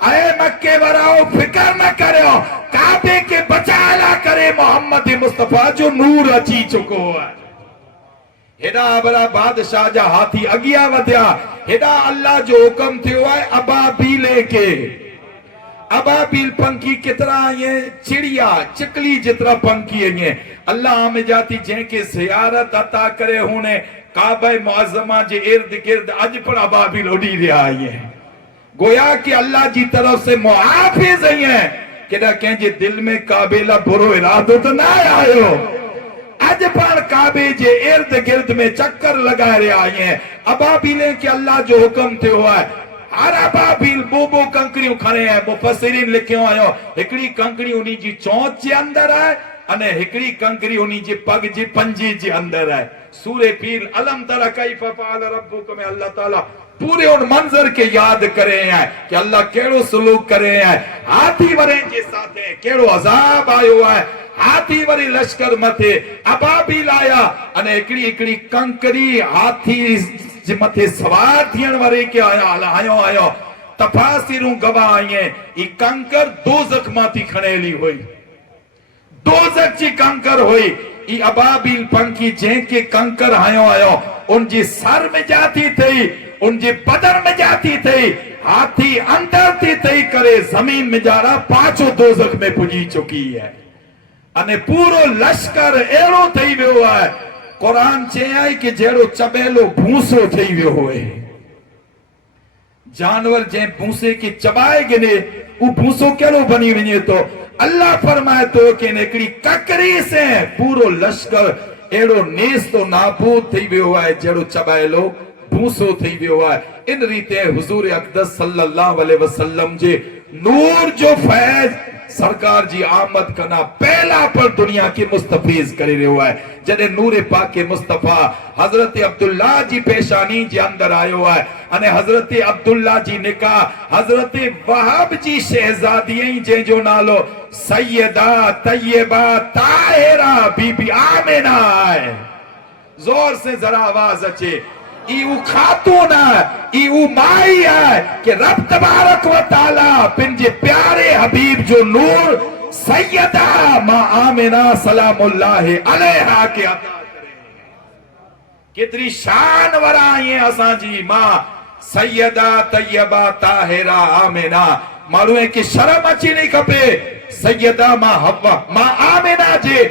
اے مکے وراؤ فکر نہ کرو کعبے کے بچالا کرے محمد مصطفیٰ جو نور اچی چکو ہے ہیڈا بڑا بادشاہ جا ہاتھی اگیا ودیا ہیڈا اللہ جو حکم تھیو ہے ابابیلے کے ابابیل پنکی کترا یہ چڑیا چکلی جترا پنکی ہیں اللہ ہمیں جاتی جن کے زیارت عطا کرے ہونے کعبہ معظمہ جے ارد گرد اج پر ابابیل اڑی رہا ہیں گویا کہ اللہ جی طرف سے محافظ ہیں کہ نہ کہیں جے دل میں کعبیلہ برو ارادو تو نہ آئے ہو اج پر کعبے جے ارد گرد میں چکر لگا رہے آئے ہیں ابابیلیں کہ اللہ جو حکم تھے ہوا ہے ہر ابابیل بو کنکڑیوں کھڑے ہیں مفسرین لکھیوں آئے ہکڑی کنکڑی انہی جی چونچ جے اندر ہے انہیں ہکڑی کنکڑی انہی جی پگ جی پنجی جی اندر ہے سورہ پیل علم ترہ کیف فعل ربکم میں اللہ تعالیٰ پورے ان منظر کے یاد کرے ہیں کہ اللہ کیڑو سلوک کرے ہیں ہاتھی وریں جے ساتھ ہیں کیڑو عذاب آئے ہوا ہے ہاتھی وری لشکر متھے ابابیل آیا انہیں اکڑی کنکری ہاتھی متھے سوار تھین ورے کے آیا تفاسیروں گواہ آئی ہیں یہ کنکر دوزخ ماتی کھڑیلی ہوئی دوزخ چی کنکر ہوئی یہ ابابیل پنکی جن کے کنکر آیا ان جی سر میں جاتی تھی ان جی بدن میں جاتی تھی ہاتھی اندر تھی کرے زمین میں جا رہا پانچوں دوزخ میں پجی چکی ہے انہیں پورو لشکر ایڑو تھی بھی ہوا ہے قرآن چاہے آئی کہ جیڑو چبیلو بھونسو تھی بھی ہوئے جانور جن بھونسے کی چبائے گنے وہ بھونسو کیڑو بنی ونجے تو اللہ فرمائے تو کہ نکڑی ککری سے پورو لشکر ایڑو نیست و نابود تھی بھی ہوا ہے جیڑو چبیلو بھونسو تھی بھی ہوا ہے ان ریتے حضور اقدس صلی اللہ علیہ وسلم جے نور جو فیض سرکار جی آمد کنا پہلا پر دنیا کی مستفیض کری رہے ہوا ہے جنہیں نور پاک مصطفیٰ حضرت عبداللہ جی پیشانی جی اندر آئے ہوا ہے انہیں حضرت عبداللہ جی نکاح حضرت وہاب جی شہزادییں جے جو نالو سیدہ طیبہ طاہرہ بی بی آمینہ آئے زور سے ذرا آواز اچھے ایو خاتون ہے ایو مائی ہے کہ رب تبارک و تعالیٰ پنجے پیارے حبیب جو نور سیدہ ماں آمینہ سلام اللہ علیہا کے عطا کرے کتری شان ورائیں اساں جی ماں سیدہ طیبہ طاہرہ آمینہ معلوم ہے کہ شرم اچھی نہیں کپے سیدہ ماں حوا ماں آمینہ جے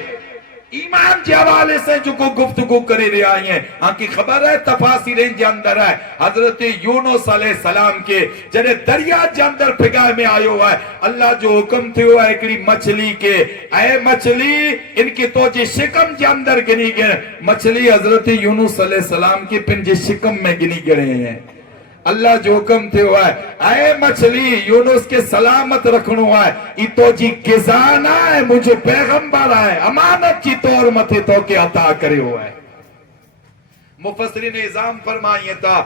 ایمان جے حوالے سے جو کو گفتگو کرے رہے آئی ہیں ہاں کی خبر ہے تفاسیریں جے اندر ہے حضرت یونس علیہ السلام کے جنہیں دریا جے اندر پھگائے میں آئے ہوا ہے اللہ جو حکم تھے ہوا ہے اکڑی مچھلی کے اے مچھلی ان کی تو جے شکم جے اندر گنی گئے مچھلی حضرت یونس علیہ السلام کے پن جے شکم میں گنی گئے ہیں اللہ جو حکم تھے ہوا ہے اے مچھلی یونس کے سلامت رکھنو ہوا ہے ای تو جی گزانا ہے مجھے پیغمبر ہے امانت کی طور متھے تو کے عطا کرے ہوا ہے مفسرین نظام فرمائیے تھا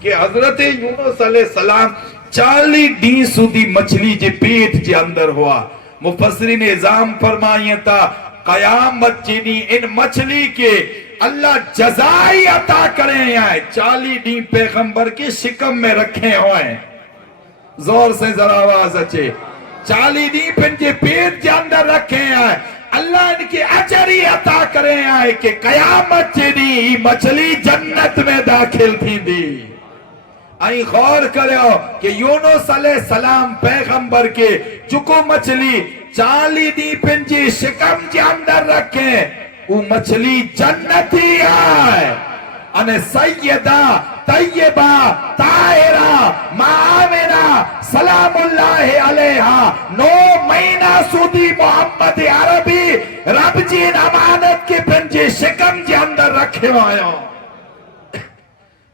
کہ حضرت یونس علیہ السلام 40 ڈین سودی مچھلی جے پیٹ جے اندر ہوا مفسرین نظام فرمائیے تھا قیامت جنی ان مچھلی کے اللہ جزائی عطا کریں آئے 40 ڈین پیغمبر کے شکم میں رکھے ہوئے زور سے ذرا آواز اچھے 40 ڈین پن جے پیٹ جے اندر رکھے آئے اللہ ان کی اجری عطا کریں آئے کہ قیامت جنی مچھلی جنت میں داخل تھی دی آئی غور کرو کہ یونس علیہ السلام پیغمبر کے چکو مچھلی 40 ڈین پن جے شکم جے اندر رکھیں وہ مچھلی جنتی آئے انہیں سیدہ طیبہ طاہرہ ماں آمینہ سلام اللہ علیہا 9 مہینہ سودی محمد عربی رب جین امانت کے پنجے شکم جے اندر رکھے آیا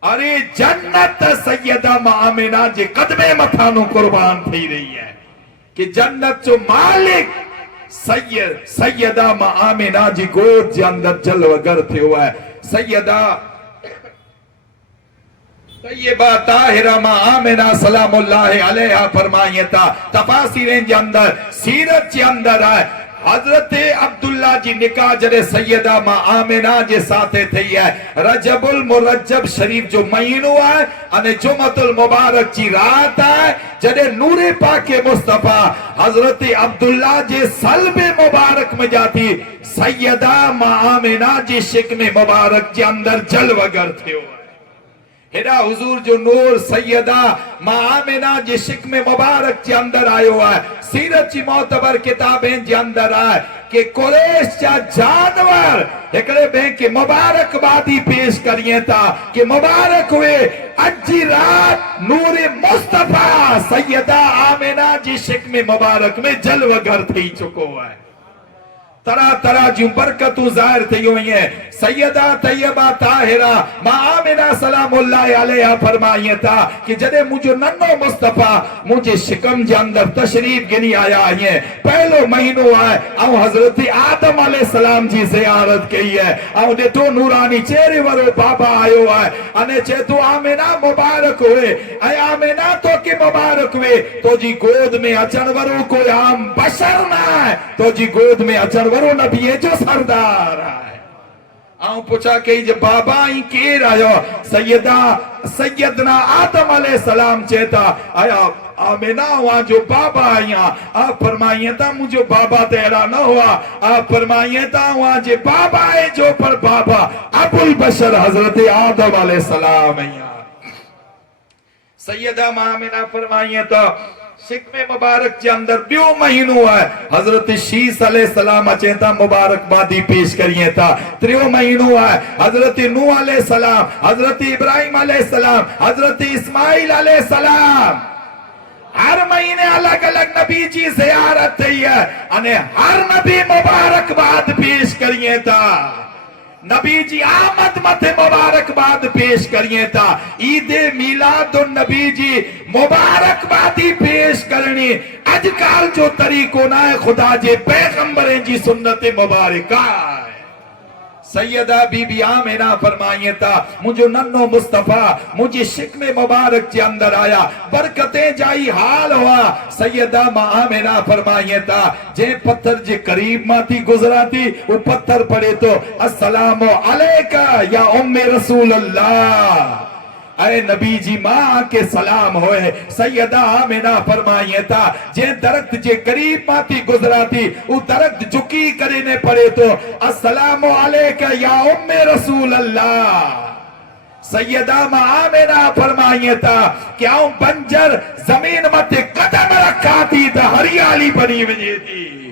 ارے جنت سیدہ ماں آمینہ جے قدمے متھانو قربان تھی رہی ہے کہ جنت جو مالک سیدہ ماں آمینہ جی گود جے اندر جلوہ گر تھے ہوا ہے سیدہ طیبہ طاہرہ ماں آمینہ سلام اللہ علیہ فرمائیے تھا تفاسیریں جے اندر سیرت جے اندر آئے حضرت عبداللہ جی نکاح جڑے سیدہ ماں آمینہ جے ساتھے تھی ہے رجب المرجب شریف جو مہینو ہے انے جمعۃ المبارک جی رات ہے جڑے نور پاک مصطفیٰ حضرت عبداللہ جے سلب مبارک میں جاتی سیدہ ماں آمینہ جی شکم مبارک جے اندر جلوگر تھے ہوئے ہیرا حضور جو نور سیدہ ماں آمینہ جے شکم مبارک جے اندر آئے ہوا ہے سیرت جی معتبر کتابیں جے اندر آئے کہ قریش جا جانور ایکڑے بین کے مبارک بادی پیش کریے تھا کہ مبارک ہوئے اجی رات نور مصطفیٰ سیدہ آمینہ جی شکم مبارک میں جلوگر تھی چکو ہے طرح طرح جو برکتوں ظاہر تھی ہوئی ہیں سیدہ طیبہ طاہرہ ماں آمینہ سلام اللہ علیہ فرمائیے تھا کہ جدے مجھے ننو مصطفیٰ مجھے شکم جے اندر تشریف گنی آیا آئیے پہلو مہینو آئے او حضرت آدم علیہ السلام جی زیارت کی ہے او نے تو نورانی چہرے ورو بابا آئیو آئے انے چہ تو آمینہ مبارک ہوئے اے آمینہ تو کی مبارک ہوئے تو جی گود میں اچن ورو کوئی عام بشر نہ ہے تو جی گود میں اچن ورو نبی جو سردار ہے آؤں پوچھا کہ جب بابا ہی کیر آیا سیدنا آدم علیہ السلام چیتا آیا آمینہ ہوا جو بابا آیا آپ فرمائیے تھا مجھے بابا تیرا نہ ہوا آپ فرمائیے تھا ہوا جو بابا ہے جو پر بابا ابو البشر حضرت آدم علیہ السلام آیا سیدہ آمینہ فرمائیے تھا شکم مبارک کے اندر بیو مہینو ہے حضرت شیس علیہ السلام اچھتا مبارک بادی پیش کریے تھا تریو مہینو ہے حضرت نوح علیہ السلام حضرت ابراہیم علیہ السلام حضرت اسماعیل علیہ السلام ہر مہینے الگ الگ نبی جی زیارت تھی ہے انہیں ہر نبی مبارک باد پیش کریے تھا نبی جی آمد مت مبارک باد پیش کریے تھا عید میلاد النبی جی مبارک بادی پیش کرنی اج کال جو طریقوں نہ خدا جے پیغمبریں جی سنت مبارکہ سیدہ بی بی آمینہ فرمائیے تھا مجھے ننو مصطفیٰ مجھے شکم مبارک کے اندر آیا برکتیں جائی حال ہوا سیدہ آمینہ فرمائیے تھا جے پتھر جے قریب ماں تھی گزرا تھی وہ پتھر پڑے تو السلام علیکہ یا ام رسول اللہ اے نبی جی ماں کے سلام ہوئے سیدہ آمینہ فرمائیے تھا جے درخت جے قریب ماں تھی گزرا تھی وہ درخت جھکی کرینے پڑے تو السلام علیکہ یا ام رسول اللہ سیدہ آمینہ فرمائیے تھا کہ آؤں بنجر زمین مت قدم رکھا تھی تا ہریالی بنی وجہ تھی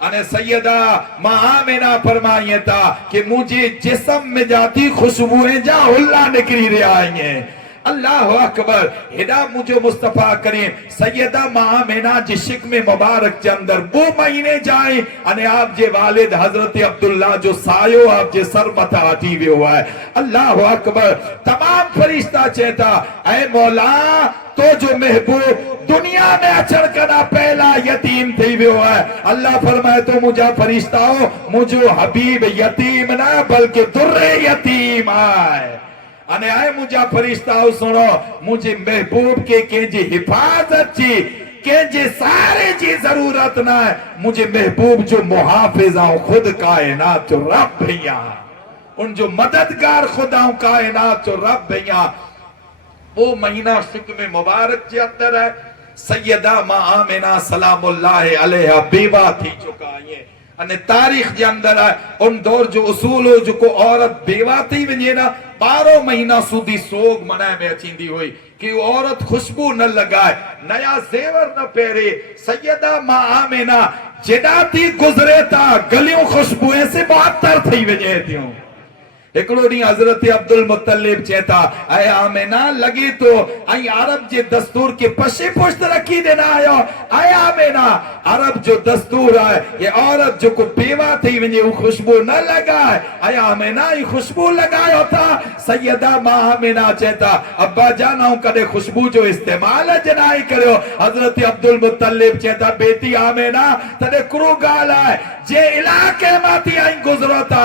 انہیں سیدہ آمینہ فرمائیے تھا کہ مجھے جسم میں جاتی خوشبوئیں جا اللہ نکری رہے آئیں گے اللہ اکبر ہدا مجھے مصطفیٰ کریم سیدہ آمینہ جی شکم مبارک کے اندر وہ مہینے جائیں انہیں آپ جے والد حضرت عبداللہ جو سایو آپ جے سر متا آتی ہوئے ہوا ہے اللہ اکبر تمام فرشتہ چہتا اے مولا تو جو محبوب دنیا میں اچھڑ کنا پہلا یتیم تھی بھی ہوا ہے اللہ فرمائے تو مجھے فرشتہ ہو مجھے حبیب یتیم نہ بلکہ در یتیم آئے انہیں آئے مجھے فرشتہ ہو سنو مجھے محبوب کے جی حفاظت جی کہ جی سارے جی ضرورت نہ ہے مجھے محبوب جو محافظہ خود کائنات جو رب بھیا ان جو مددگار خدا کائنات جو رب بھیا وہ مہینہ شکم مبارک کے اندر ہے سیدہ آمینہ سلام اللہ علیہ بیوہ تھی چکا یہ انہیں تاریخ کے اندر ہے ان دور جو اصول ہو جو کو عورت بیوہ تھی ونجے نا 12 مہینہ سودی سوگ منائے میں اچھیندی ہوئی کہ وہ عورت خوشبو نہ لگائے نیا زیور نہ پہرے سیدہ آمینہ جناتی گزرے تا گلیوں خوشبوئیں سے معطر تھی ونجے تھی ہوں ایکڑو ڈی حضرت عبد المطلب چہتا اے آمینہ لگی تو اے عرب جے دستور کے پشے پشت رکھی دینا آیا اے آمینہ عرب جو دستور آئے یہ عورت جو کو بیوہ تھی ونجے وہ خوشبو نہ لگائے اے آمینہ یہ خوشبو لگائے ہوتا سیدہ آمینہ چہتا ابا جاناؤں کدے خوشبو جو استعمال جنائی کرو حضرت عبد المطلب چہتا بیٹی آمینہ تدے کرو گالا ہے جے علاقے ماتی آئیں گزرو تا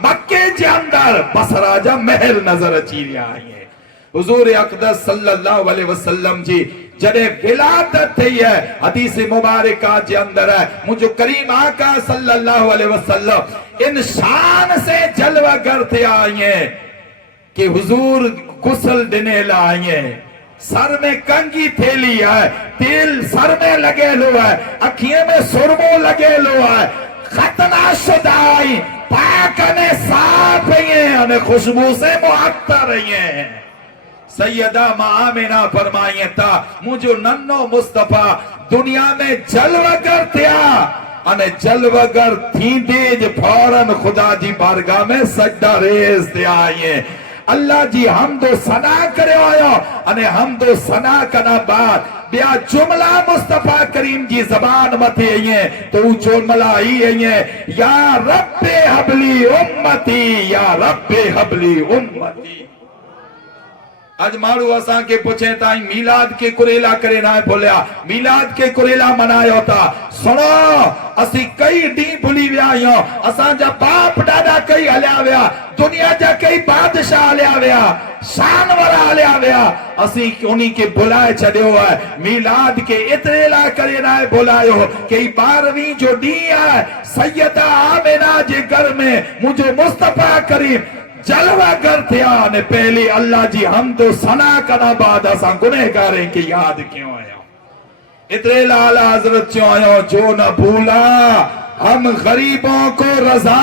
مکے جے اندر بصرہ جا محل نظر اچی رہا ہے حضور اقدس صلی اللہ علیہ وسلم جی جڑے ولادت تھی ہے حدیث مبارکہ جے اندر ہے مجھو کریم آقا صلی اللہ علیہ وسلم ان شان سے جلوہ گر تھے آئیے کہ حضور غسل دینے لائیے سر میں کنگی تھیلی ہے تیل سر میں لگے لو ہے اکھیے میں سرمو لگے لو ہے ختنہ شدہ آئی پاکنے صاف ہیں انہیں خوشبو سے معطر ہیں سیدہ آمنہ فرمائیں تا مجھو ننو مصطفیٰ دنیا میں جلوہ گر تھیا انہیں جلوہ گر تھی دیج فوراں خدا جی بارگاہ میں سجدہ ریز تھے آئیں اللہ جی حمد و ثنا کرے آیا انہیں حمد و ثنا کنا بعد بیا جملہ مصطفیٰ کریم جی زبان متے ہیں تو جملہ ہی ہیں یا رب حبلی امتی یا رب حبلی امتی آج مارو آسان کے پوچھیں تائیں میلاد کے کریلا کرے نہ بھولیا میلاد کے کریلا منائے ہوتا سنو اسی کئی ڈی بھولی ویا ہوں اسان جا باپ ڈاڈا کئی ہلیا ویا دنیا جا کئی بادشاہ ہلیا ویا شان ورا ہلیا ویا اسی انہی کے بھلائے چھڑے ہوا ہے میلاد کے اتریلا کرے نہ بھولائے ہو کہ 12ویں جو ڈی ہے سیدہ آمنہ جے گھر میں مجھے مصطفیٰ کریم جلوہ گر تھیا نے پہلی اللہ جی حمد و ثنا کنا بعد اساں گنہگاریں کی یاد کیوں آیا اتنے لالا حضرت چوں آیا جو نہ بھولا ہم غریبوں کو رضا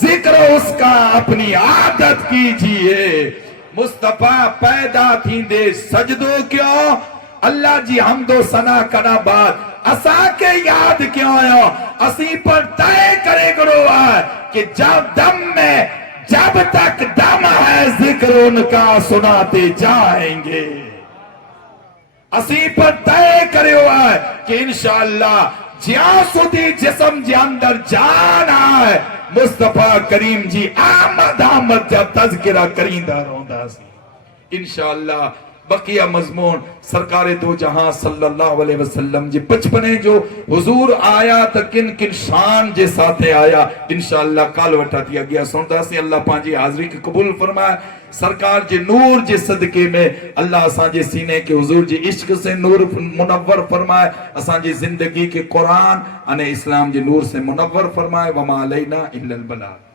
ذکر اس کا اپنی عادت کیجئے مصطفیٰ پیدا تھی دے سجدو کیوں اللہ جی حمد و ثنا کنا بعد اساں کے یاد کیوں آیا اسی پر طے کرے گرو ہے کہ جب دم میں جب تک دم ہے ذکر ان کا سناتے جائیں گے اسی پر طے کرے ہوا ہے کہ انشاءاللہ جہاں سودی جسم جے اندر جان آئے مصطفیٰ کریم جی آمد جب تذکرہ کریندہ روندہ سی انشاءاللہ بقیہ مضمون سرکار دو جہاں صلی اللہ علیہ وسلم جی بچپنے جو حضور آیا تا کن کن شان جے ساتھے آیا انشاءاللہ کال وٹھا دیا گیا سنتا سی اللہ پانچی حاضری کی قبول فرمائے سرکار جے نور جے صدقے میں اللہ اساں جے سینے کے حضور جے عشق سے نور منور فرمائے اساں جے زندگی کے قرآن انہیں اسلام جے نور سے منور فرمائے وما علینا الا البلاغ